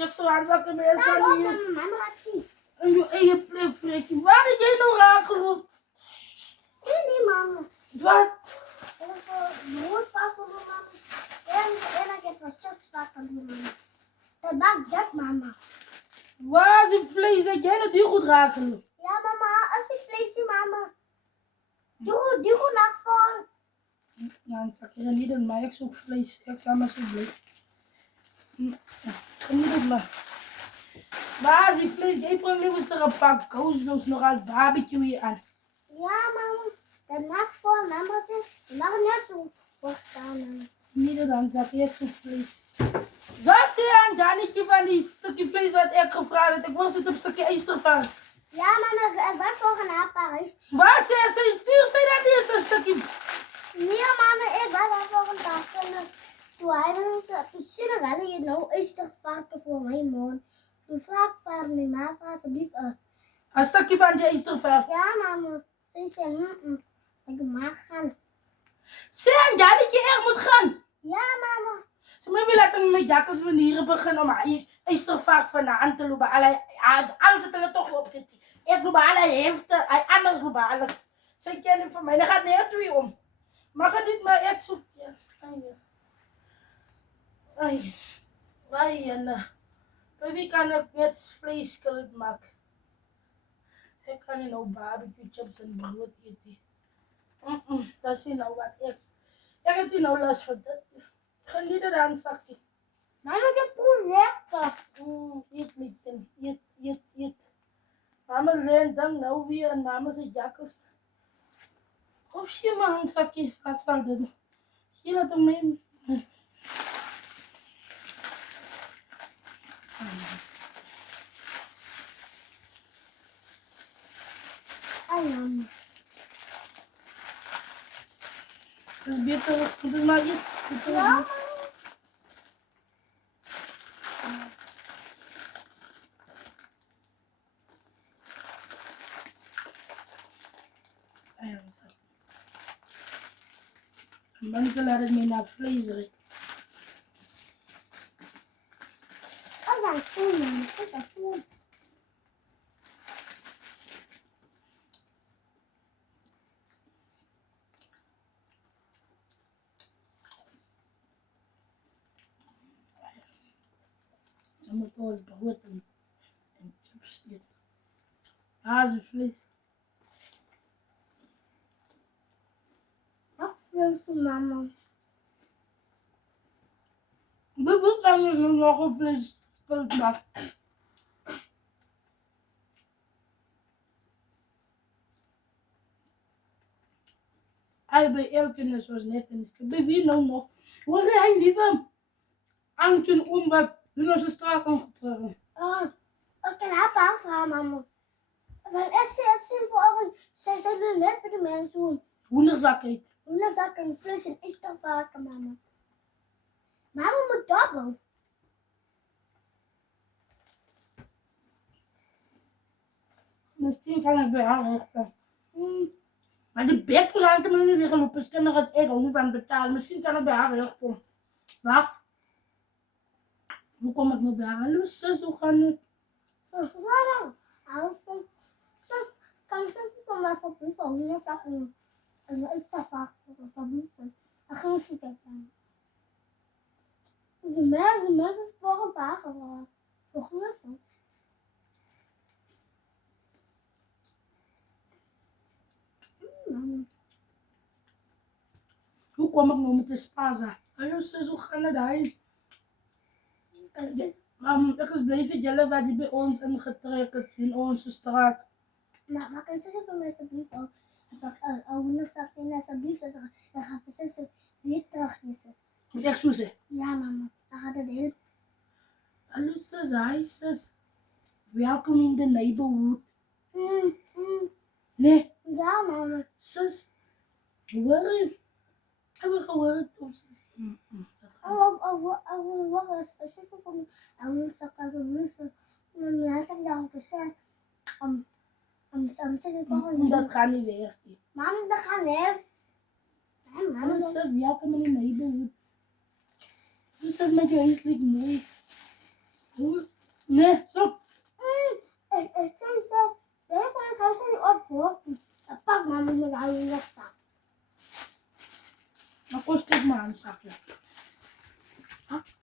Je zwaar zat er bij Sta op, eens. mama laat zien. En je eigen plek, Frekkie. Waar heb jij nou raken? Zie niet, mama. Wat? Je moet vast voor mama. En ik heb een stuk vast van mama. Dat maakt dat, mama. Waar is het vlees dat jij nou die goed raken? Ja, mama, als ik vlees zie, mama. Die goed naar voren. Nou, dan zak je er niet in, maar ik zoek vlees. Ik sta maar zo blij. Geniet het maar. Waar is die vlees? Jij brengt liever er een paar koosdoos nog als barbecue hier aan. Ja, mama. Dat maakt voor mama. Je mag net zo voor staan, mama. Niet dan zak ik zoek vlees. Wat zei je aan Jannetje van die stukje vlees wat ik gevraagd had? Ik wil het op een stukje ijster. Ja, mama, ik was voor een apparaat. Wat zei ze? Stuur ze dat eerst een stukje. Nee, mama, ik was al voor een tafel. Toen zie ik wel, je nou is toch vaker voor mijn man. Toen vraag ik van mijn ma, alsjeblieft. Een stukje van die ijsterver. Ja, mama. Ze zei, ik mag gaan. Zeg aan Jannetje, ik moet gaan. Ja, mama. Ze moet weer laten met jakkels manieren beginnen om ijsterver vandaan te lopen. Alles zit er toch op. Ik loop alle heften, hij anders loop alle. Ze kennen van mij, dat gaat net weer om. Mag het niet, maar ik zoek. Ja. Ai, en bij wie kan ik net vleeskillet maken? Ik kan niet nou barbecue chips en brood eten. Dat is nou wat ik heb hier nou last van. Geniet er aan, zakje. Mama, ik heb projecten. Eet met hem, eet. Mama zei dan nou weer en mama zei jakkels. Of zie maar een zakje, wat zal dat doen? Zie dat om mij? Ai, mama. Dat is beter, dat is maar iets. Ja, mama. Mensen laten mij naar vlees richten. Oh, ja, cool, mama. Kijk, dat cool. Dan moet ik wel eens brood en chips eten. Hazenvlees. Wat vind je, mama? Hoeveel anders nog een vlees skillet maken? Hij bij Elkenis was net in de bij wie nou nog? Hoor hij liever? Antje om wat hun als een straat aangetrokken. Ik kan haar pa vragen, mama. Want het zijn voor zij zijn er net bij de mensen. Hoenderzak eet. Hoenderzak en vlees en is toch vaker, mama. Mama moet dubbel. Misschien kan ik bij haar rechten. Maar die bek raakt me nu weer gelopen. Dus kan er het ego niet van betalen. Misschien kan ik bij haar rechten. Wacht. Hoe kom ik nu bij haar? Hallo zus, hoe gaan het? Mama, kan je van mij voor brief ook niet pakken? En ik sta vaak voor brief. Dan gaan we kijken. De mensen is voor een paar geworden. Voor gelukkig. Hoe kom ik nou met de spaza? Hallo zus, hoe gaan het daar? Ik is blijven jellen waar die bij ons ingetrokken in onze straat. Maar kan ze van mij alsjeblieft ook? Ik woensdag in alsjeblieft zeggen. Dan gaat de zus weer terug, Jezus. Moet ik zo zeggen? Ja, mama. Dan gaat het heel. Hallo zus, hi zus. Welkom in the neighborhood. Nee, Ja, mama. zus. Hoor je? Heb je gehoord of zus? Wacht eens. Als je van mij woensdag alsjeblieft. Ja, zeg dan ook eens. Dat gaat niet werken. Mama, dat gaat niet. Hallo zus, welkom in the neighborhood. Dus zus met je huis ligt mooi. Nee, stop. Ik zei zo, deze gaan ze niet ophoren. Dan pak mama me daar in de stad. Ako, stop maar aan, zakje.